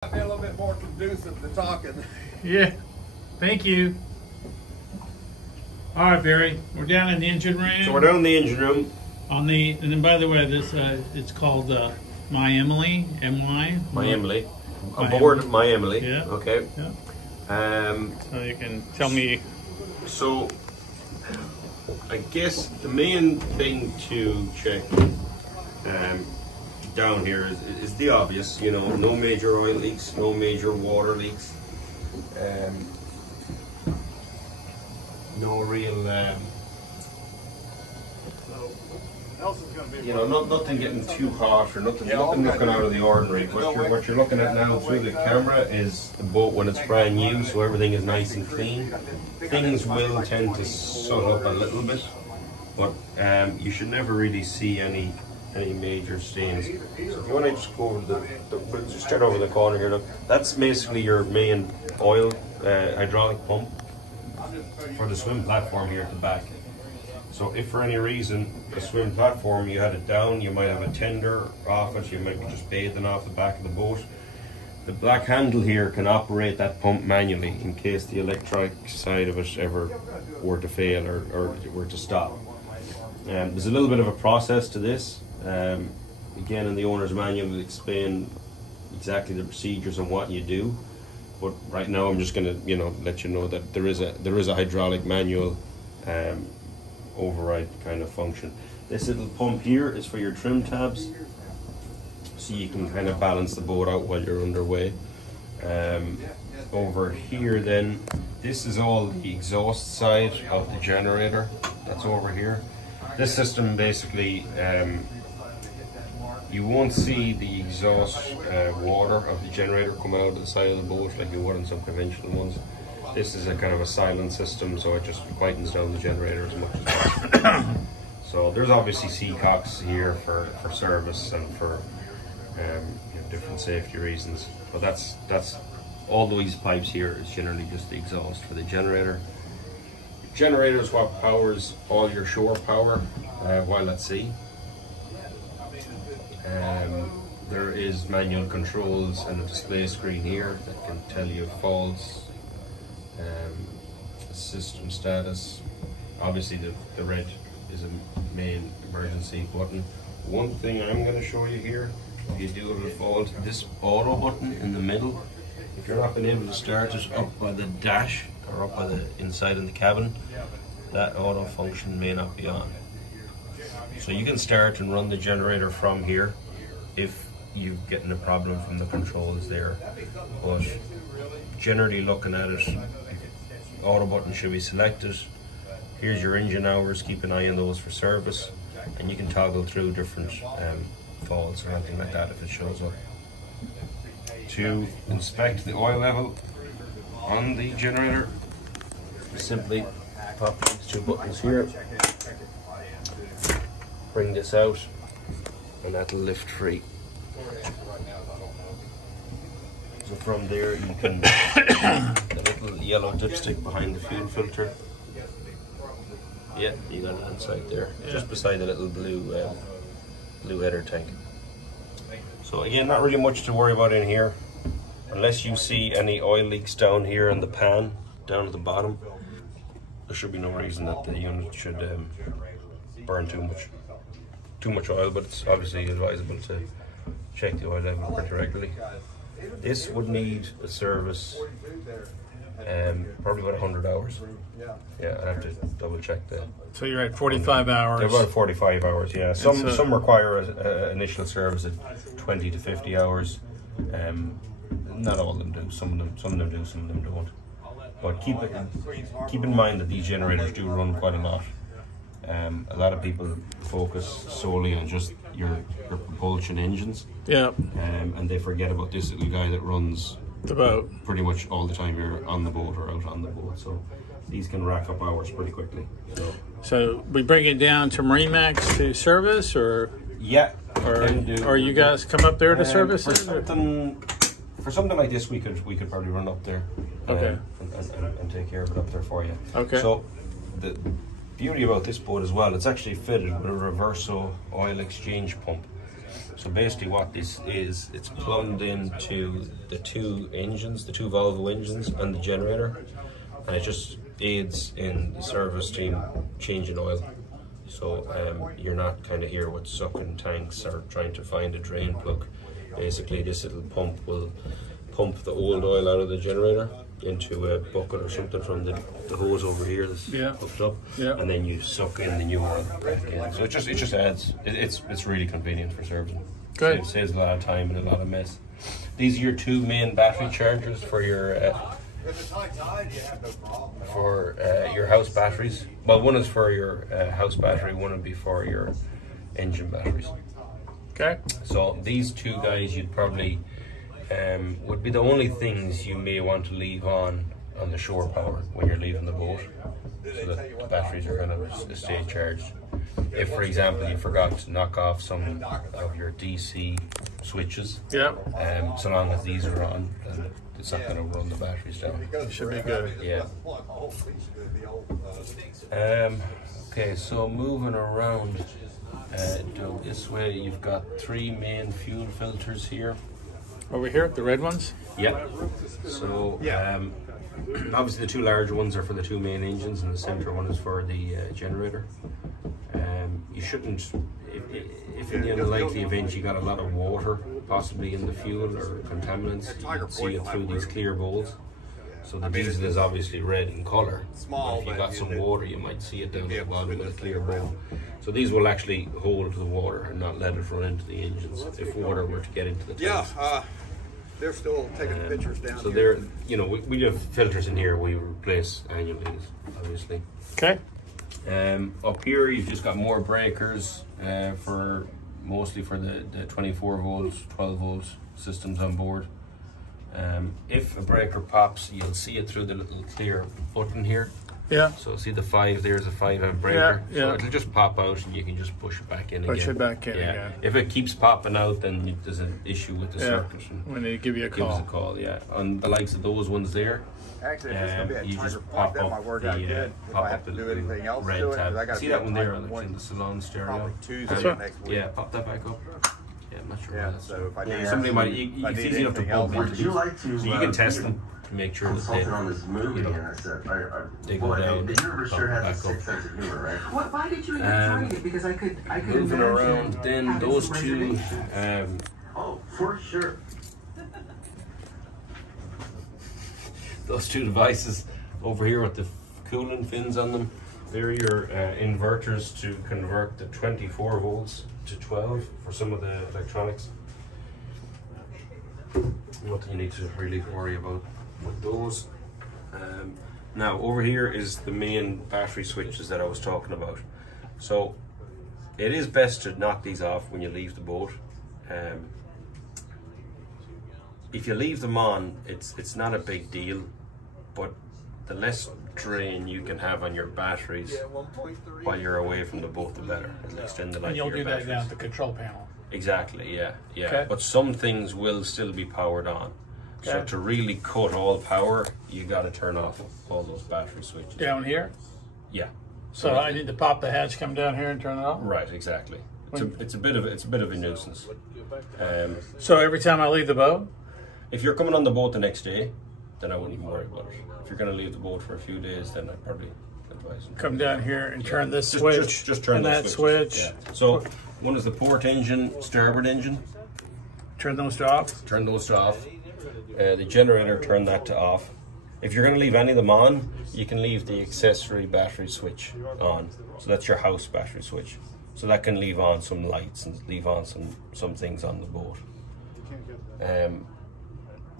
Be a little bit more conducive to talking. Yeah, thank you. All right, Barry, we're down in the engine room. So we're down in the engine room. And then by the way, this it's called My Emily, M-Y. My Emily. My Aboard Emily. My Emily. Yeah. Okay. Yeah. So you can tell me. So I guess the main thing to check down here is the obvious, you know, no major oil leaks, no major water leaks, no real, you know, nothing getting too hot or nothing looking out of the ordinary. What you're looking at now through the camera is the boat when it's brand new, so everything is nice and clean. Things will tend to soot up a little bit, but you should never really see any major stains. So if you want to just go over we'll just straight over the corner here, look, that's basically your main oil hydraulic pump for the swim platform here at the back. So if for any reason the swim platform you had it down, you might have a tender off it, you might be just bathing off the back of the boat. The black handle here can operate that pump manually in case the electronic side of it ever were to fail or were to stop. There's a little bit of a process to this. Again, in the owner's manual will explain exactly the procedures and what you do. But right now, I'm just going to, you know, let you know that there is a hydraulic manual override kind of function. This little pump here is for your trim tabs, so you can kind of balance the boat out while you're underway. Over here, then, this is all the exhaust side of the generator. That's over here. This system basically, you won't see the exhaust water of the generator coming out of the side of the boat like you would in some conventional ones. This is a kind of a silent system, so it just quietens down the generator as much as possible. So there's obviously seacocks here for service and for you know, different safety reasons. But that's all these pipes here is generally just the exhaust for the generator. The generator is what powers all your shore power while at sea. There is manual controls and a display screen here that can tell you faults, system status. Obviously the red is a main emergency button. One thing I'm going to show you here, if you do have a fault, this auto button in the middle, if you're not been able to start it up by the dash or up by the inside in the cabin, that auto function may not be on. So you can start and run the generator from here if you're getting a problem from the controls there. But generally looking at it, auto button should be selected. Here's your engine hours, keep an eye on those for service, and you can toggle through different faults or anything like that if it shows up. To inspect the oil level on the generator, simply pop these two buttons here, bring this out, and that'll lift free. So from there you can, the little yellow dipstick behind the fuel filter, yeah, you got it inside there, just beside the little blue header tank. So again, not really much to worry about in here, unless you see any oil leaks down here in the pan, down at the bottom. There should be no reason that the unit should burn too much oil, but it's obviously advisable to check the oil level pretty regularly. This would need a service probably about 100 hours. Yeah, I'd have to double check that. So you're at 45 hours. They're about 45 hours, yeah. Some require an initial service at 20 to 50 hours. Not all of them do. Some of them do, some of them don't. But keep in mind that these generators do run quite a lot. A lot of people focus solely on just your propulsion engines. Yeah. And they forget about this little guy that runs the boat pretty much all the time you're on the boat or out on the boat. So these can rack up hours pretty quickly. So we bring it down to MarineMax to service, or yeah, or you guys come up there to service it? For something like this, we could probably run up there, okay, and take care of it up there for you. Okay. So the beauty about this boat as well, it's actually fitted with a reverso oil exchange pump. So basically what this is, it's plugged into the two engines, the two Volvo engines and the generator, and it just aids in the service team changing oil. So you're not kind of here with sucking tanks or trying to find a drain plug. Basically this little pump will pump the old oil out of the generator into a bucket or something from the hose over here that's hooked up, and then you suck in the new oil back in. So it just adds. It's really convenient for servicing. Good. It saves a lot of time and a lot of mess. These are your two main battery chargers for your house batteries. Well, one is for your house battery, one would be for your engine batteries. Okay. So these two guys, you'd probably would be the only things you may want to leave on the shore power when you're leaving the boat, so that the batteries are going to stay charged. If, for example, you forgot to knock off some of your DC switches, so long as these are on, then it's not going to run the batteries down. Should be good. Yeah. Okay, so moving around this way, you've got three main fuel filters here. Over here, the red ones? Yeah. So obviously the two larger ones are for the two main engines, and the center one is for the generator. You shouldn't, if in the unlikely event you got a lot of water possibly in the fuel or contaminants, you can see it through these clear bowls. So the diesel is obviously red in colour. If you got some water, you might see it down at the bottom of the clear bowl. So these will actually hold the water and not let it run into the engines if water were to get into the tanks. They're still taking pictures down so here. they're, you know, we have filters in here we replace annually, obviously. Okay. Up here you've just got more breakers for mostly for the 24 volts, 12 volts systems on board. If a breaker pops, you'll see it through the little clear button here. Yeah. So see the 5, there's a 5 amp breaker. Yeah, yeah. So it'll just pop out and you can just push it back in again. Push it back in again. If it keeps popping out, then there's an issue with the circuit. When they give you a Give us call. a call, yeah. On the likes of those ones there, Actually, if it's going to be a you tiger just pot, pop that up might work the, out good. If pop I up have to the do anything else red to it, tab. because I got to See be that at one there Tiger on Point the salon stereo? probably Tuesday right. next week. Yeah, pop that back up. Yeah, I'm not sure. Yeah, why that's so if I need somebody might. if I It's need easy enough to anything else, plug Would you like to? so you can test them to make sure that Consulted on this movie, and I said, they go boy, down, the universe sure back has a up. sick sense of humor, right? Why did you end up trying it? Because I could Moving imagine around, then having those some two. reservations. Oh, for sure. Those two devices over here with the cooling fins on them, they're your inverters to convert the 24 volts to 12 for some of the electronics. Nothing you need to really worry about with those. Now over here is the main battery switches that I was talking about. So it is best to knock these off when you leave the boat. If you leave them on, it's not a big deal, but the less drain you can have on your batteries while you're away from the boat, the better. It'll extend the life And you'll of your do that batteries. down at the control panel. Exactly, yeah. Okay. But some things will still be powered on. So Okay. to really cut all power, you got to turn off all those battery switches. Down here. Yeah. So I need to pop the hatch, come down here and turn it off? Right, exactly. It's a bit of a nuisance. So every time I leave the boat? If you're coming on the boat the next day, then I wouldn't even worry about it. If you're going to leave the boat for a few days, then I'd probably advise them. Come down here and turn this switch Just turn and those that switches. switch. Yeah. So one is the port engine, starboard engine. Turn those off. Turn those to off. The generator, turn that to off. If you're going to leave any of them on, you can leave the accessory battery switch on. So that's your house battery switch. So that can leave on some lights and leave on some things on the boat.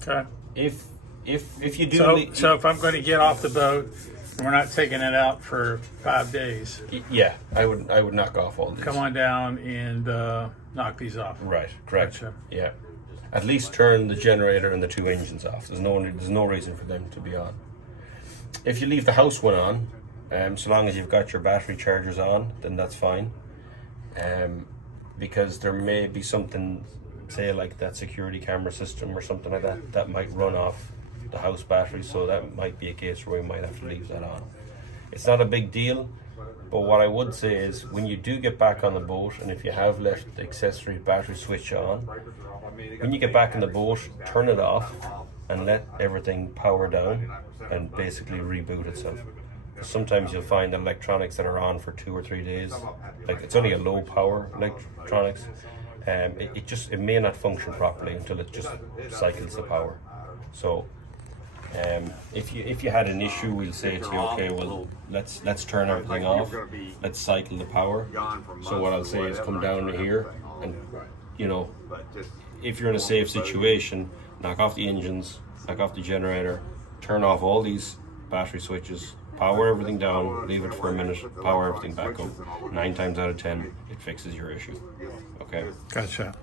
Okay. If you do, So if I'm going to get off the boat and we're not taking it out for 5 days, yeah, I would knock off all these. come on down and knock these off. Right, correct. Gotcha. Yeah, at least turn the generator and the two engines off. There's no reason for them to be on. If you leave the house one on, so long as you've got your battery chargers on, then that's fine. Because there may be something, say like that security camera system or something like that, that might run off the house battery. So that might be a case where we might have to leave that on. It's not a big deal. But what I would say is when you do get back on the boat, and if you have left the accessory battery switch on, when you get back in the boat, turn it off and let everything power down and basically reboot itself. Sometimes you'll find that electronics that are on for 2 or 3 days, like it's only a low power electronics, it may not function properly until it just cycles the power. So if you had an issue, we'll say to you, okay, well let's turn everything off, let's cycle the power. So what I'll say is come down to here, and you know, if you're in a safe situation, knock off the engines, knock off the generator, turn off all these battery switches, power everything down, leave it for a minute, power everything back up. 9 times out of 10, it fixes your issue. Okay. Gotcha.